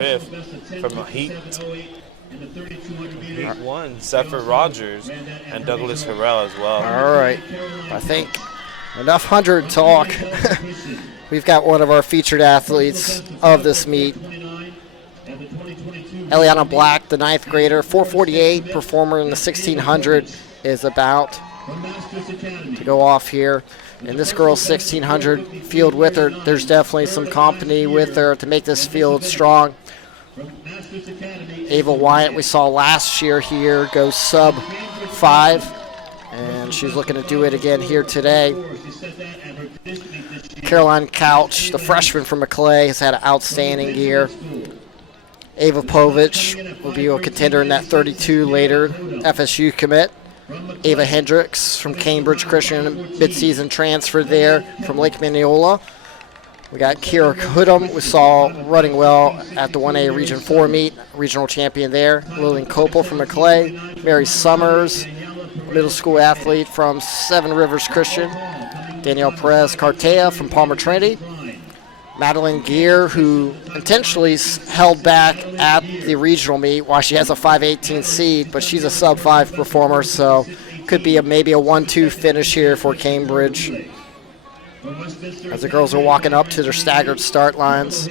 fifth from Heat 1, Zephyr Rogers and Douglas Harrell as well. All right. I think enough 100 talk. We've got one of our featured athletes of this meet. Eliana Black, the 9th grader, 448 performer in the 1600 is about to go off here. And this girl's 1600 field with her. There's definitely some company with her to make this field strong. Ava Wyatt, we saw last year here, go sub 5. And she's looking to do it again here today. Caroline Couch, the freshman from McClay, has had an outstanding year. Ava Povich will be a contender in that 32 later, FSU commit. Ava Hendricks from Cambridge Christian, midseason transfer there from Lake Mineola. We got Kira Hoodham, we saw running well at the 1A Region 4 meet, regional champion there. Lillian Copel from McClay. Mary Summers, middle school athlete from Seven Rivers Christian. Danielle Perez Cartea from Palmer Trinity. Madeleine Gear, who intentionally held back at the regional meet while she has a 518 seed, but she's a sub-5 performer, so could be maybe a 1-2 finish here for Cambridge. As the girls are walking up to their staggered start lines,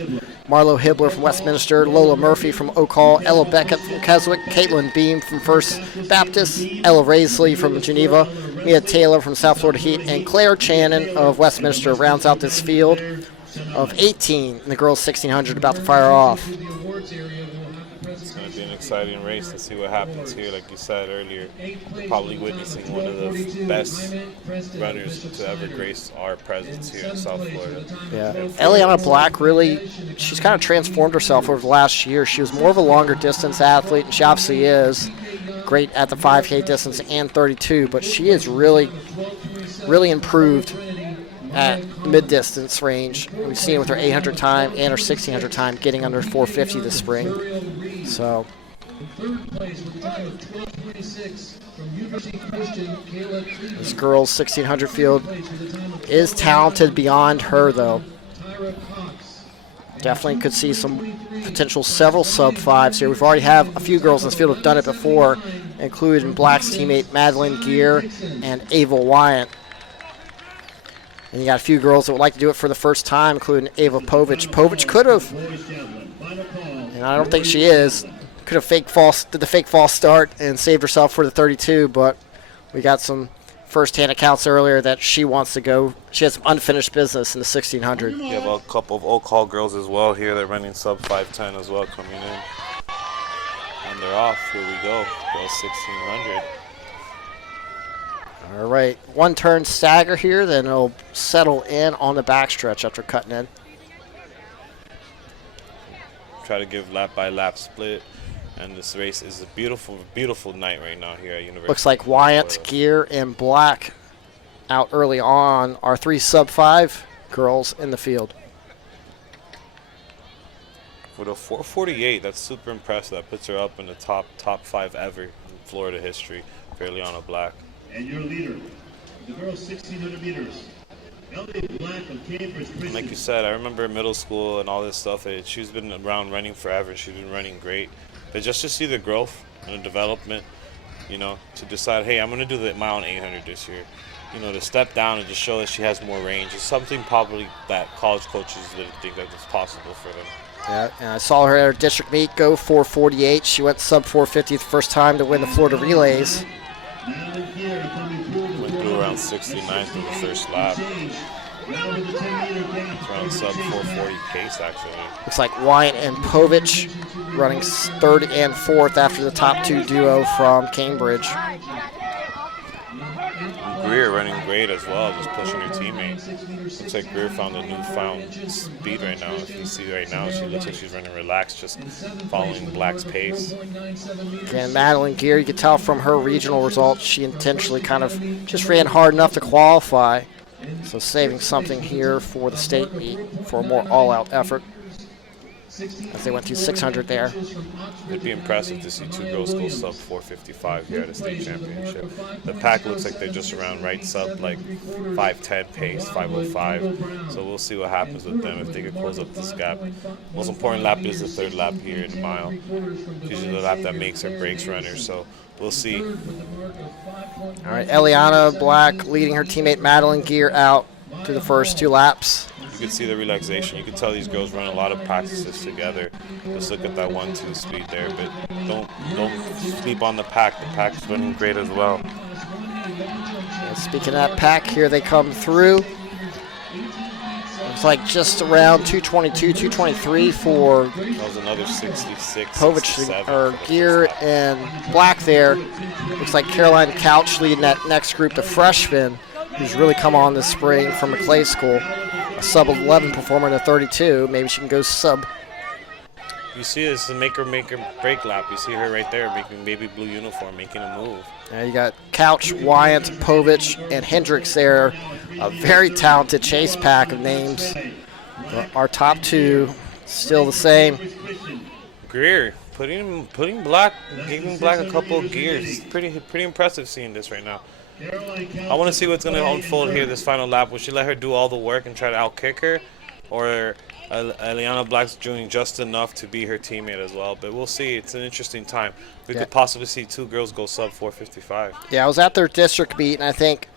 Marlo Hibbler from Westminster, Lola Murphy from Oak Hall, Ella Beckett from Keswick, Caitlin Beam from First Baptist, Ella Raisley from Geneva, Mia Taylor from South Florida Heat, and Claire Channon of Westminster rounds out this field of 18 in the girls 1600 about to fire off. It's going to be an exciting race to see what happens here. Like you said earlier, probably witnessing one of the best runners to ever grace our presence here in South Florida. Yeah, Eliana Black really, she's kind of transformed herself over the last year. She was more of a longer distance athlete, and she obviously is great at the 5K distance and 32, but she is really improved at mid-distance range. We've seen it with her 800 time and her 1600 time getting under 450 this spring. So this girls 1600 field is talented beyond her, though. Definitely could see some potential several sub-5s here. We've already have a few girls in this field who have done it before, including Black's teammate Madeleine Gear and Ava Wyatt. And you got a few girls that would like to do it for the first time, including Ava Povich. Povich could have, and I don't think she is, could have did the fake false start and saved herself for the 32, but we got some first-hand accounts earlier that she wants to go. She has some unfinished business in the 1600. We have a couple of Oak Hall girls as well here. They're running sub 510 as well coming in. And they're off. Here we go. Girls 1600. All right, one turn stagger here, then it'll settle in on the backstretch after cutting in. Try to give lap by lap split, and this race is a beautiful, beautiful night right now here at University. Looks like Wyatt, Gear, and Black out early on are 3 sub-5 girls in the field. With a 448, that's super impressive. That puts her up in the top 5 ever in Florida history for Eliana Black. And your leader, the girls 1600 meters, Elliot Black of Cambridge Christian. Like you said, I remember in middle school and all this stuff. She's been around running forever. She's been running great. But just to see the growth and the development, you know, to decide, hey, I'm going to do the mile and 800 this year. You know, to step down and just show that she has more range is something probably that college coaches didn't think that was possible for them. Yeah, and I saw her at her district meet go 448. She went sub 450 the first time to win the Florida Relays. Went through around 69 through the first lap. It's around sub 440 pace, actually. Looks like Wyatt and Povich running 3rd and 4th after the top 2 duo from Cambridge. Greer running great as well, just pushing her teammate. Looks like Greer found a newfound speed right now. If you see right now, she looks like she's running relaxed, just following Black's pace. Again, Madeleine Gear, you could tell from her regional results, she intentionally kind of just ran hard enough to qualify. So saving something here for the state meet for a more all-out effort. as they went through 600 there. It'd be impressive to see 2 girls go sub 455 here at a state championship. The pack looks like they're just around right sub, like 510 pace, 505. So we'll see what happens with them if they can close up this gap. Most important lap is the 3rd lap here in the mile. It's usually the lap that makes or breaks runners. So we'll see. All right, Eliana Black leading her teammate Madeleine Gear out through the first 2 laps. You can see the relaxation. You can tell these girls run a lot of practices together. Just look at that 1-2 speed there, but don't sleep on the pack. The pack's running great as well. And speaking of that pack, here they come through. Looks like just around 222, 223 for That was another 66, Povich 67 or for the Gear first lap. and Black there. Looks like Caroline Couch leading that next group, the freshman, who's really come on this spring from McClay School. A sub 11 performer in a 32. Maybe she can go sub. You see this is a make or break lap. You see her right there making baby blue uniform, making a move. Now you got Couch, Wyant, Povich, and Hendricks there. A very talented chase pack of names. But our top 2 still the same. Greer putting Black, giving Black a couple of gears. It's pretty impressive seeing this right now. I want to see what's going to unfold here this final lap. Will she let her do all the work and try to outkick her? Or Eliana Black's doing just enough to be her teammate as well? But we'll see. It's an interesting time. We could possibly see 2 girls go sub 455. Yeah, I was at their district meet, and I think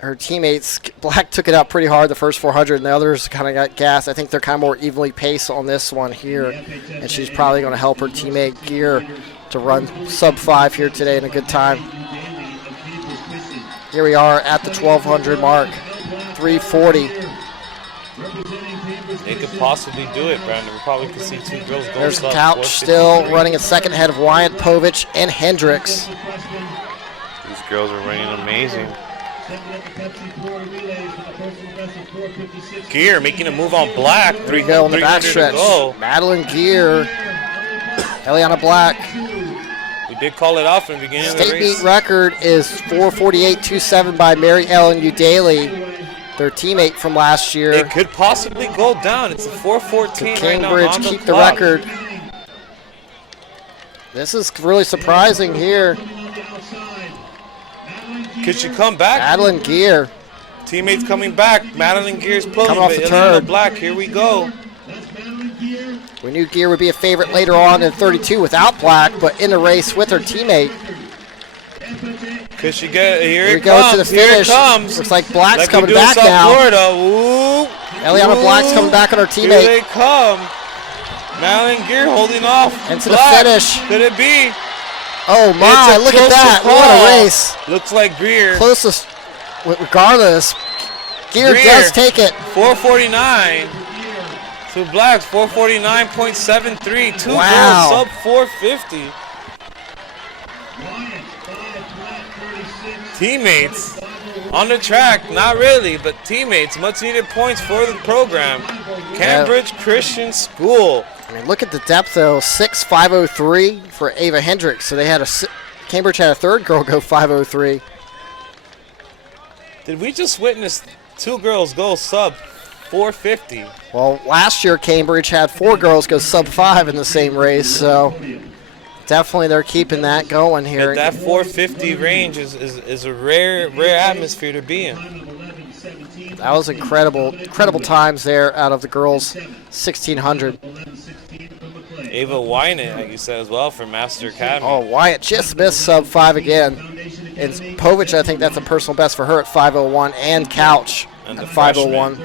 her teammates, Black took it out pretty hard the first 400, and the others kind of got gassed. I think they're kind of more evenly paced on this one here, and she's probably going to help her teammate Gear to run sub 5 here today in a good time. Here we are at the 1200 mark, 340. They could possibly do it, Brandon. We probably could see 2 girls go There's sub Couch 455. still running a second ahead of Wyant, Povich, and Hendricks. These girls are running amazing. Gear making a move on Black. There we go on the 300 to backstretch. go. Madeleine Gear, Eliana Black. We did call it off in the beginning of the State race. meet record is 4:48.27 by Mary Ellen Udaly, their teammate from last year. It could possibly go down. It's a 4:14 right now Cambridge on the keep the clock. record. This is really surprising here. Could she come back? Madeleine Gear. Teammates coming back. Madeleine Gear's pulling. Coming off but the Eliana turn. Black, here we go. We knew Gear would be a favorite later on in 32 without Black, but in the race with her teammate. Could she get here? Here we It go comes. to the Here finish. it comes. Looks like Black's Like we coming do in back South now. Florida. Ooh. Eliana Ooh. Black's coming back on her Here teammate. they come. Madeleine Gear holding off. Into the Black. finish. Could it be? Oh my, It's a look at closer that. call. What a race. Looks like Greer. Closest, regardless, Gear Greer. does take it. 449 to Black's 449.73. 2 Wow. girls sub 450. Teammates on the track, not really, but teammates. Much needed points for the program. Cambridge Christian School. I mean, look at the depth though. 6.503 for Ava Hendricks. So they had Cambridge had a 3rd girl go 503. Did we just witness 2 girls go sub 450? Well, last year Cambridge had 4 girls go sub 5 in the same race. So definitely they're keeping that going here. That 450 range is a rare atmosphere to be in. That was incredible times there out of the girls 1600. Ava Wynant, like you said as well, for Master Academy. Oh, Wyatt just missed sub 5 again. And Povich, I think that's a personal best for her at 501, and Couch And at the 501.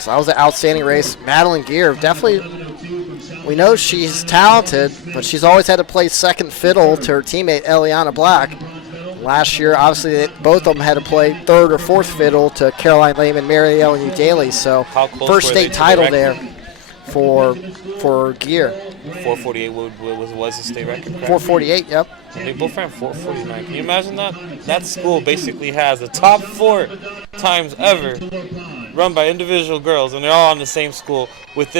So that was an outstanding race. Madeleine Gear, definitely, we know she's talented, but she's always had to play second fiddle to her teammate Eliana Black. Last year, obviously, both of them had to play 3rd or 4th fiddle to Caroline Lehman, Mary Ellen Udaly. So How close first were they state to the title record? there for Gear. 448 was the state record. correct? 448, yep. They both ran 449. Can you imagine that? That school basically has the top 4 times ever run by individual girls, and they're all on the same school within